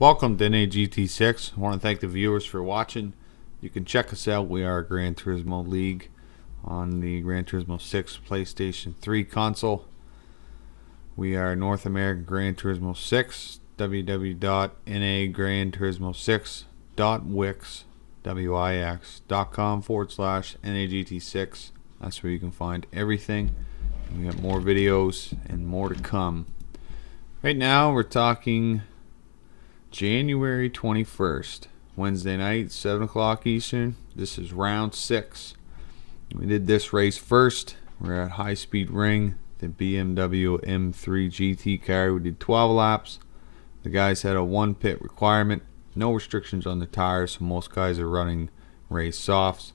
Welcome to NAGT6. I want to thank the viewers for watching. You can check us out. We are a Gran Turismo League on the Gran Turismo 6 PlayStation 3 console. We are North American Gran Turismo 6, www.nagranturismo6.com/NAGT6. That's where you can find everything. We got more videos and more to come. Right now we're talking January 21st, Wednesday night, 7 o'clock Eastern. This is round 6. We did this race first. We're at High Speed Ring, the BMW M3 GT car. We did 12 laps. The guys had a 1 pit requirement. No restrictions on the tires, so most guys are running race softs.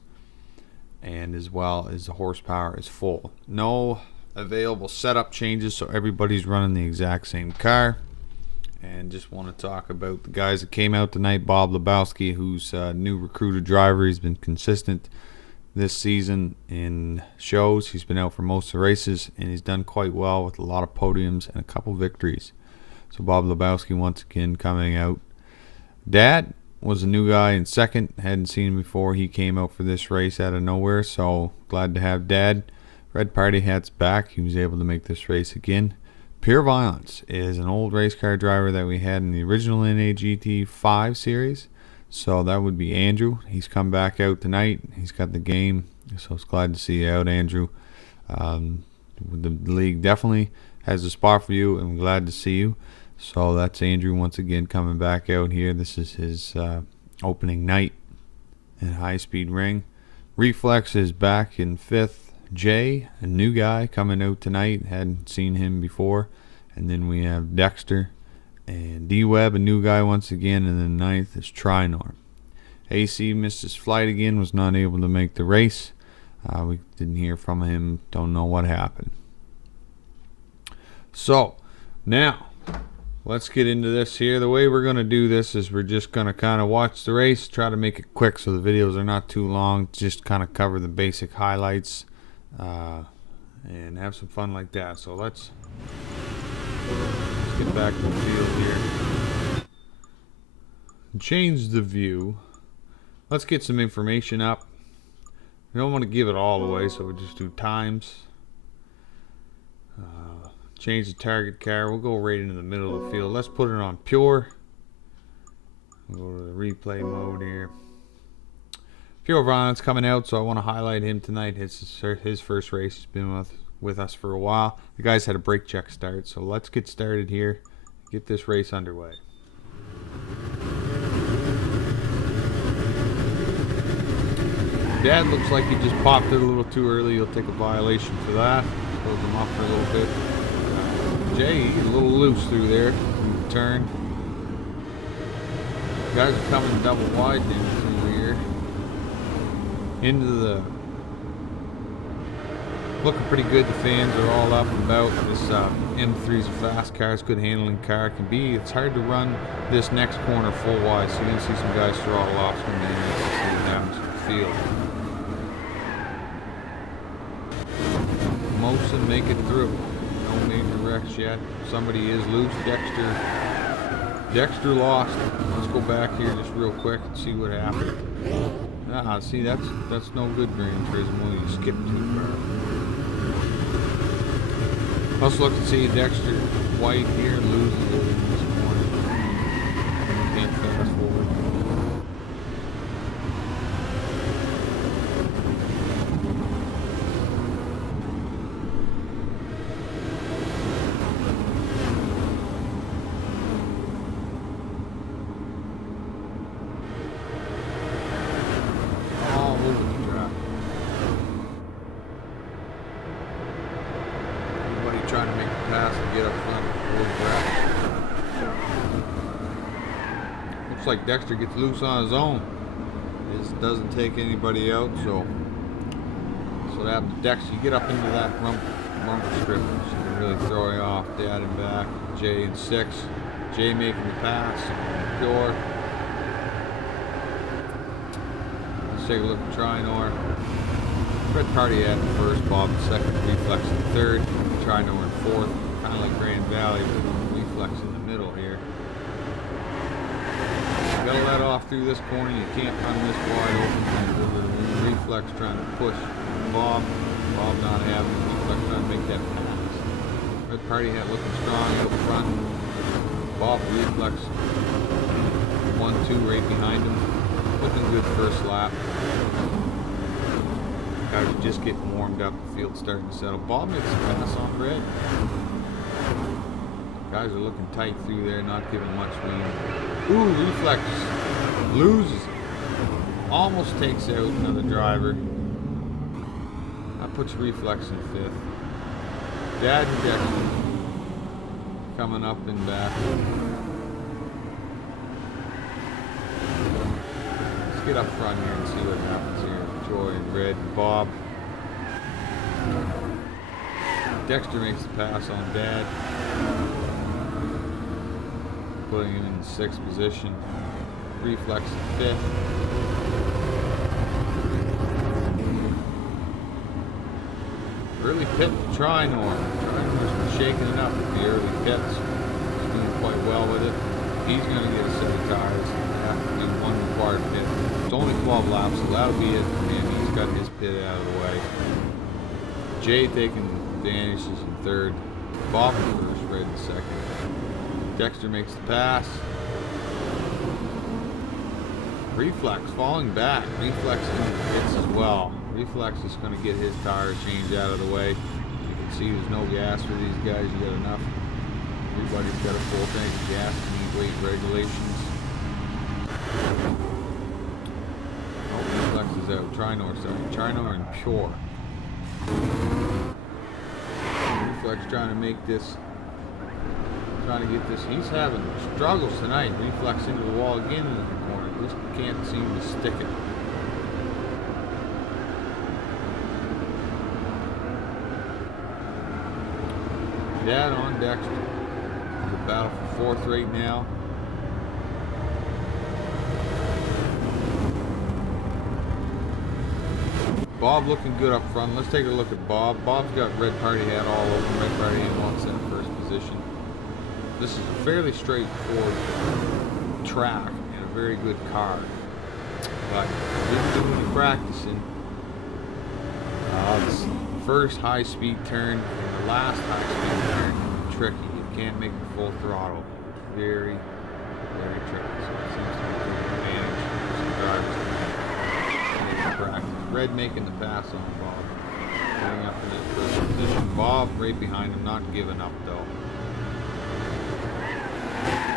And as well as the horsepower is full. No available setup changes, so everybody's running the exact same car. And just want to talk about the guys that came out tonight. Bob Lebowski, who's a new recruited driver. He's been consistent this season in shows. He's been out for most of the races, and he's done quite well with a lot of podiums and a couple victories. So Bob Lebowski once again coming out. Dad was a new guy in second. Hadn't seen him before. He came out for this race out of nowhere, so glad to have Dad. Red Party Hat's back. He was able to make this race again. Pure Violence is an old race car driver that we had in the original NAGT5 series. So that would be Andrew. He's come back out tonight. He's got the game. So it's glad to see you out, Andrew. The league definitely has a spot for you. I'm glad to see you. So that's Andrew once again coming back out here. This is his opening night in High Speed Ring. Reflex is back in 5th. Jay, a new guy coming out tonight. Hadn't seen him before. And then we have Dexter and D-Web, a new guy once again. And then 9th is Trinorm. AC missed his flight again, was not able to make the race. We didn't hear from him. Don't know what happened. So, now, let's get into this here. The way we're going to do this is we're just going to kind of watch the race, try to make it quick so the videos are not too long. Just kind of cover the basic highlights and have some fun like that. So let's get back to the field here. Change the view. Let's get some information up. We don't want to give it all away, so we'll just do times. Change the target car. We'll go right into the middle of the field. Let's put it on pure. We'll go to the replay mode here. Pure Violence coming out, so I want to highlight him tonight. His first race. He's been with us for a while. The guys had a brake check start, so let's get started here. Get this race underway. Dad looks like he just popped it a little too early. He'll take a violation for that. Close him off for a little bit. Jay, a little loose through there. Turn. Guys are coming double wide through here. Into the... Looking pretty good. The fans are all up and about. This M3's a fast car. It's a good handling car. It can be. It's hard to run this next corner full wide. So you're going to see some guys throttle off when they see what happens in the field. Most of them make it through. No major wrecks yet. Somebody is loose. Dexter lost. Let's go back here just real quick and see what happened. See, that's no good, Gran Turismo. You skip too far. Let's look and see Dexter White here loses it in this corner. Can't fast forward. Trying to make the pass and get up front. Looks like Dexter gets loose on his own. This doesn't take anybody out, so that happens to Dexter. You get up into that rumble strip, so you can really throw you off. Dad and back. Jay in 6. Jay making the pass. Pure. Let's take a look at Trinor. Red Party at the first, Bob in second, Reflex in third, Trinor in fourth. Kind of like Grand Valley, but Reflex in the middle here. gotta let off through this corner. You can't run this wide open. Reflex trying to push Bob. Bob not having it. Reflex trying to make that pass. Red Party Hat looking strong out front. Bob Reflex 1-2 right behind him. Looking good first lap. Guys are just getting warmed up. The field's starting to settle. Bob makes a pass on Red. Guys are looking tight through there, not giving much lead. Ooh, Reflex loses. Almost takes out another driver. That puts Reflex in 5th. Dad and Dexter coming up and back. Let's get up front here and see what happens here. Joy and Red and Bob. Dexter makes the pass on Dad, putting him in 6th position. Reflex in 5th. Early pit Trinor. Trinor's been shaking it up with the early pits. He's doing quite well with it. He's going to get a set of tires. After do one required pit. It's only 12 laps, so that'll be it for him. He's got his pit out of the way. Jay taking advantage is in 3rd. Bob in 1st, Red in 2nd. Dexter makes the pass. Reflex falling back. Reflex in the pits as well. Reflex is going to get his tires changed out of the way. You can see there's no gas for these guys. You got enough. Everybody's got a full tank of gas to meet weight regulations. Oh, Reflex is out. Trinor's out. Trinor and Pure. Reflex trying to make this. Trying to get this. He's having struggles tonight. Reflex into the wall again in the corner. Just can't seem to stick it. Dad on Dexter. The battle for 4th right now. Bob looking good up front. Let's take a look at Bob. Bob's got Red Party Hat all over him. Red Party Hat wants that 1st position. This is a fairly straightforward track and a very good car. But didn't do any practicing. This first high-speed turn and the last high-speed turn tricky. You can't make it full throttle. Very, very tricky. So it seems to be an advantage for some drivers to practice. Red making the pass on Bob. Getting up in that 1st position. Bob right behind him, not giving up though.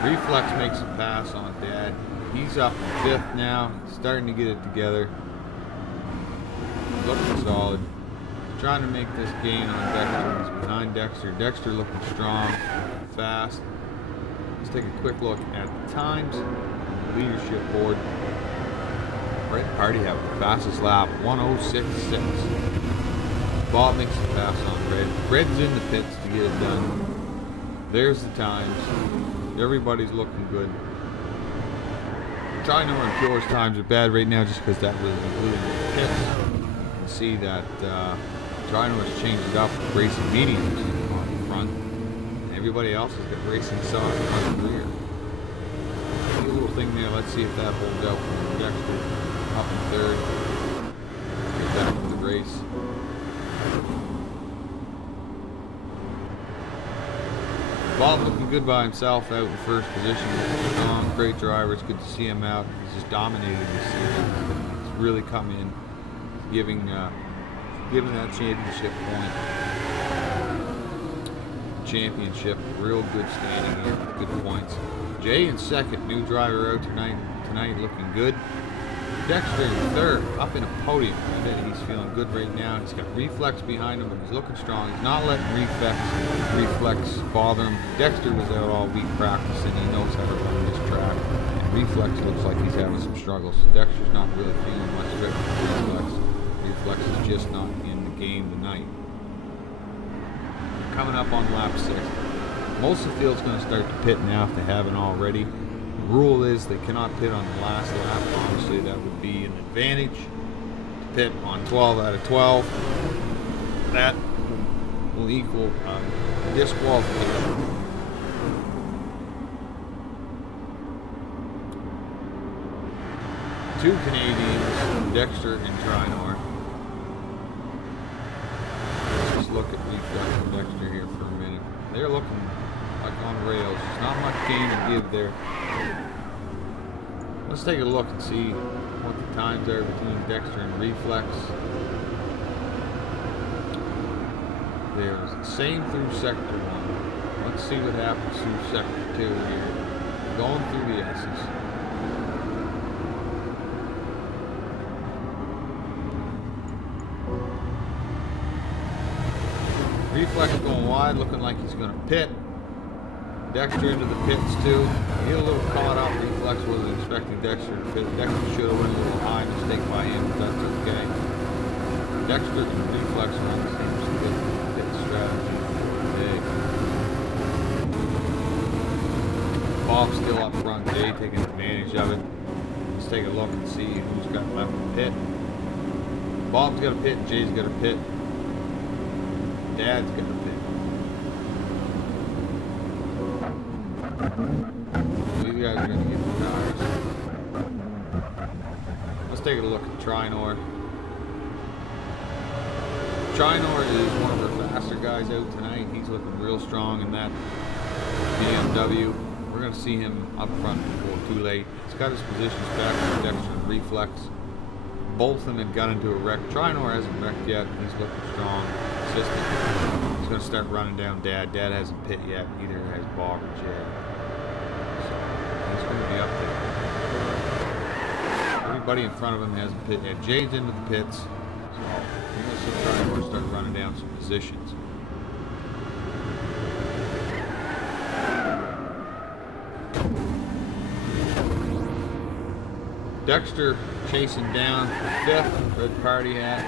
Reflex makes a pass on Dad. He's up in 5th now, starting to get it together. Looking solid. Trying to make this gain on Dexter. He's behind Dexter. Dexter looking strong, fast. Let's take a quick look at the times on the leadership board. Red Party Hat with the fastest lap, 1:06.6. Bob makes the pass on Red. Red's in the pits to get it done. There's the times. Everybody's looking good. Trinor and Pure's times are bad right now just because that was including the pits. You can see that Trinor's changed it up with racing mediums on the front. And everybody else has got racing soft on the rear. A little thing there, let's see if that holds out for Dexter. Up in 3rd. Get back to the race. Bob looking good by himself out in 1st position. Strong, great driver. It's good to see him out. He's just dominated this season. He's really come in, giving that championship point. Championship, real good standing here, good points. Jay in 2nd, new driver out tonight looking good. Dexter in 3rd, up in a podium. I bet he's feeling good right now. He's got Reflex behind him, but he's looking strong. He's not letting Reflex bother him. Dexter was out all week practicing. He knows how to run this track. And Reflex looks like he's having some struggles. So Dexter's not really feeling much of it with Reflex. Reflex is just not in the game tonight. Coming up on lap 6. Most of the field's going to start to pit now if they haven't already. The rule is they cannot pit on the last lap. Obviously that would be an advantage to pit on 12 out of 12. That will equal disqualification. two Canadians, Dexter and Trinor. Let's just look at Reflex and Dexter here for a minute. They're looking like on rails. There's not much gain to give there. Let's take a look and see what the times are between Dexter and Reflex. There's the same through Sector 1. Let's see what happens through Sector 2 here. Going through the S's. Reflex going wide, looking like he's going to pit. Dexter into the pits too. He a little caught up. Reflex wasn't expecting Dexter to pit. Dexter should have went a little high. Mistake by him, but that's okay. Dexter and Reflex are on the same pit strategy. Jay. Bob's still up front. Jay taking advantage of it. Let's take a look and see who's got left to pit. Bob's got a pit. Jay's got a pit. Dad's got a pit. These guys are going to get the tires. Let's take a look at Trinor. Trinor is one of our faster guys out tonight. He's looking real strong in that BMW. We're going to see him up front before too late. He's got his positions back with Dexter and Reflex. Both of them had got into a wreck. Trinor hasn't wrecked yet. He's looking strong, consistent. He's going to start running down Dad. Dad hasn't pit yet. Neither has Bob or Jay. So he's going to be up there. Everybody in front of him hasn't pit yet. Jay's into the pits. So we're going to see Trinor start running down some positions. Dexter chasing down fifth, red party hat,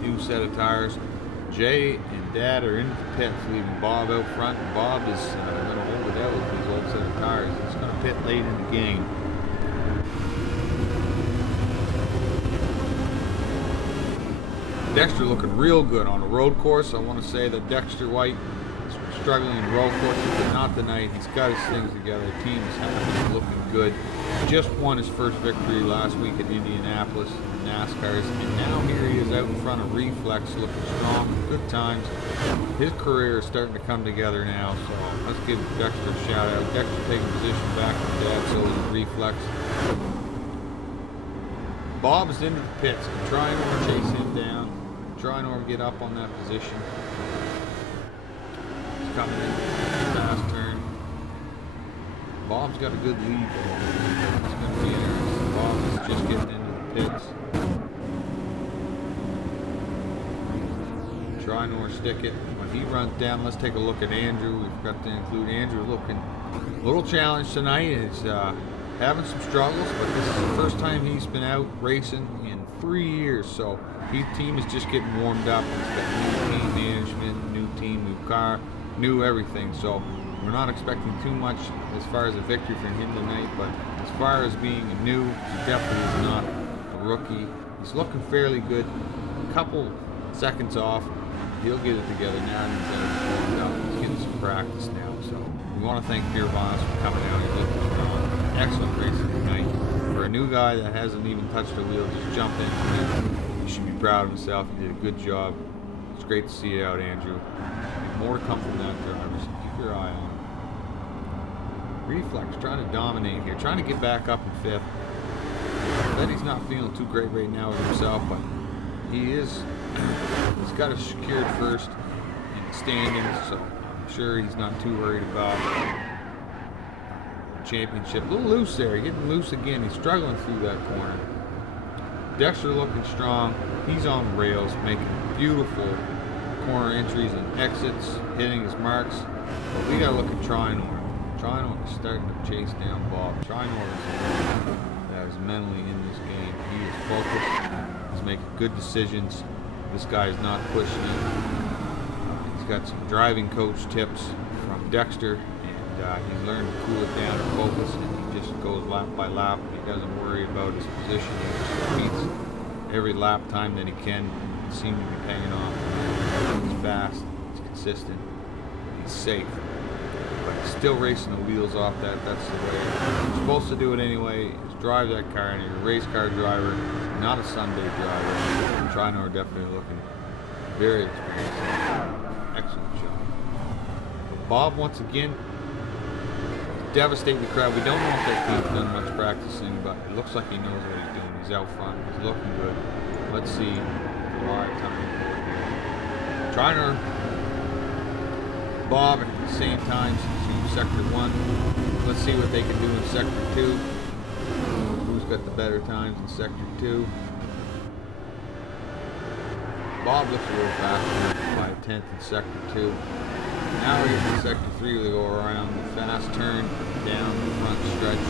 new set of tires. Jay and Dad are into the pits, leaving Bob out front. And Bob is going to hold it out with his old set of tires. He's going to pit late in the game. Dexter looking real good on a road course. I want to say that Dexter White is struggling in road courses, but not tonight. He's got his things together. The team is happy, looking good. Just won his first victory last week at Indianapolis in NASCARs, and now here he is out in front of Reflex, looking strong, good times. His career is starting to come together now, so let's give Dexter a shout out. Dexter taking position back from Dad, so is Reflex. Bob is into the pits, and Trinor chase him down. Trinor get up on that position. He's coming in, fast turn. Bob's got a good lead. It's going to be interesting. Bob is just getting into the pits. Trinor stick it. When he runs down, let's take a look at Andrew. We forgot to include Andrew. Looking a little challenged tonight. He's having some struggles, but this is the first time he's been out racing in 3 years. So his team is just getting warmed up. He's got new team management, new team, new car, new everything. So we're not expecting too much as far as a victory for him tonight, but as far as being a new, he definitely is not a rookie. He's looking fairly good. A couple seconds off, he'll get it together now, and he's getting some practice now. So we want to thank Nirvana for coming out. He's looking strong. Excellent racing tonight. For a new guy that hasn't even touched a wheel, just jumped in. He should be proud of himself. He did a good job. It's great to see you out, Andrew. More to come from that driver, so keep your eye on him. Reflex trying to dominate here, trying to get back up in fifth. Then he's not feeling too great right now with himself, but he is. He's got it secured first in the standings, so I'm sure he's not too worried about the championship. A little loose there, getting loose again. He's struggling through that corner. Dexter looking strong. He's on rails, making beautiful corner entries and exits, hitting his marks. But we gotta look at Trinor. Trinor is starting to chase down Bob. Trinor is a man that is mentally in this game. He is focused. He's making good decisions. This guy is not pushing it. He's got some driving coach tips from Dexter, and he's learned to cool it down and focus, and he just goes lap by lap. He doesn't worry about his position. He just repeats every lap time that he can. It seems to be paying off. He's fast, he's consistent, he's safe. But still still racing the wheels off that. That's the way you're supposed to do it anyway. Is drive that car, and you're a race car driver, not a Sunday driver. And Trinor definitely looking very experienced. Excellent job. But Bob once again devastating the crowd. We don't know if that team's done much practicing, but it looks like he knows what he's doing. He's out front. He's looking good. Let's see the live time report here. Trinor, Bob at the same time to Sector 1. Let's see what they can do in Sector 2. Who's got the better times in Sector 2? Bob looks a little faster by a 10th in Sector 2. Now we get to Sector 3. We go around the fast turn down the front stretch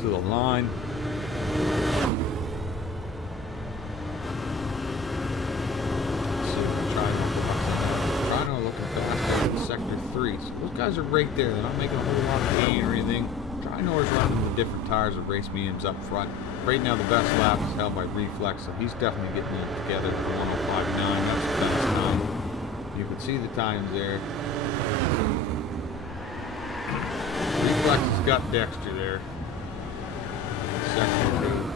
to the line. Sector 3. So those guys are right there. They're not making a whole lot of gain or anything. Trinor's running the different tires of race mediums up front. Right now the best lap is held by Reflex, so he's definitely getting it together for 105.9. That's the best time. You can see the times there. Reflex has got Dexter there. Sector 2.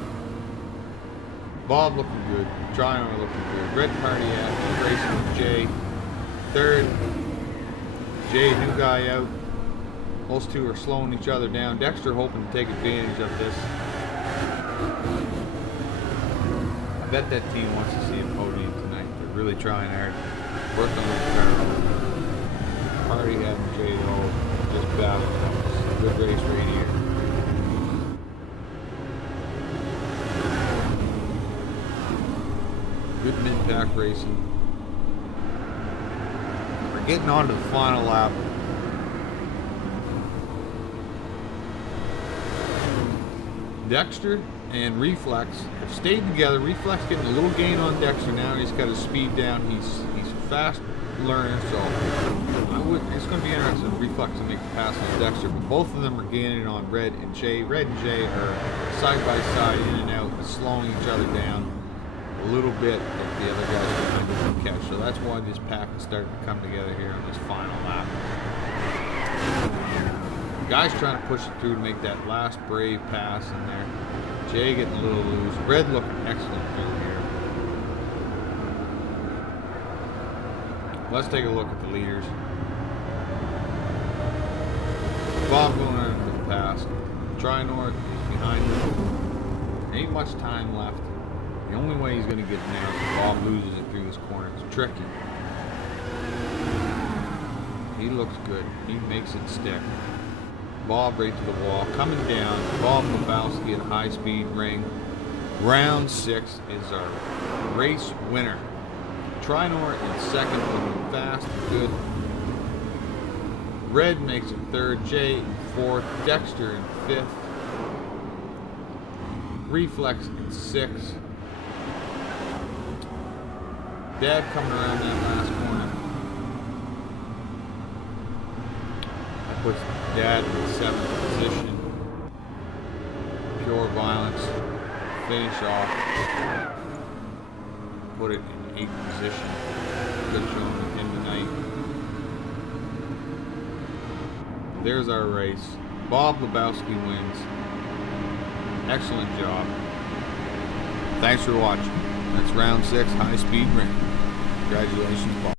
Bob looking good. Trinor looking good. Red Party out. Racing with Jay. Third. Jay, new guy out. Those two are slowing each other down. Dexter hoping to take advantage of this. I bet that team wants to see a podium tonight. They're really trying hard. Working on the car. Party having Jay all just battle. Good race right here. Good mid-pack racing. Getting on to the final lap. Dexter and Reflex have stayed together. Reflex getting a little gain on Dexter now. He's got his speed down. He's a fast learner, so it's going to be interesting if Reflex to make the pass on Dexter. But both of them are gaining on Red and Jay. Red and Jay are side by side, in and out, slowing each other down a little bit, but the other guys are behind them to catch. So that's why this pack is starting to come together here on this final lap. The guy's trying to push it through to make that last brave pass in there. Jay getting a little loose. Red looking excellent through here. Let's take a look at the leaders. Bob going under the pass. Trinor behind him. Ain't much time left. The only way he's going to get now is if Bob loses it through this corner. It's tricky. He looks good. He makes it stick. Bob right to the wall. Coming down. Bob Lebowski at a high-speed ring. Round 6 is our race winner. Trinor in second, looking fast and good. Red makes it third. Jay in fourth. Dexter in fifth. Reflex in sixth. Dad coming around that last corner. That puts Dad in the 7th position. Pure Violence. Finish off. Put it in 8th position. Good showing in tonight. There's our race. Bob Lebowski wins. Excellent job. Thanks for watching. That's round 6, high speed ring. Congratulations, Bob.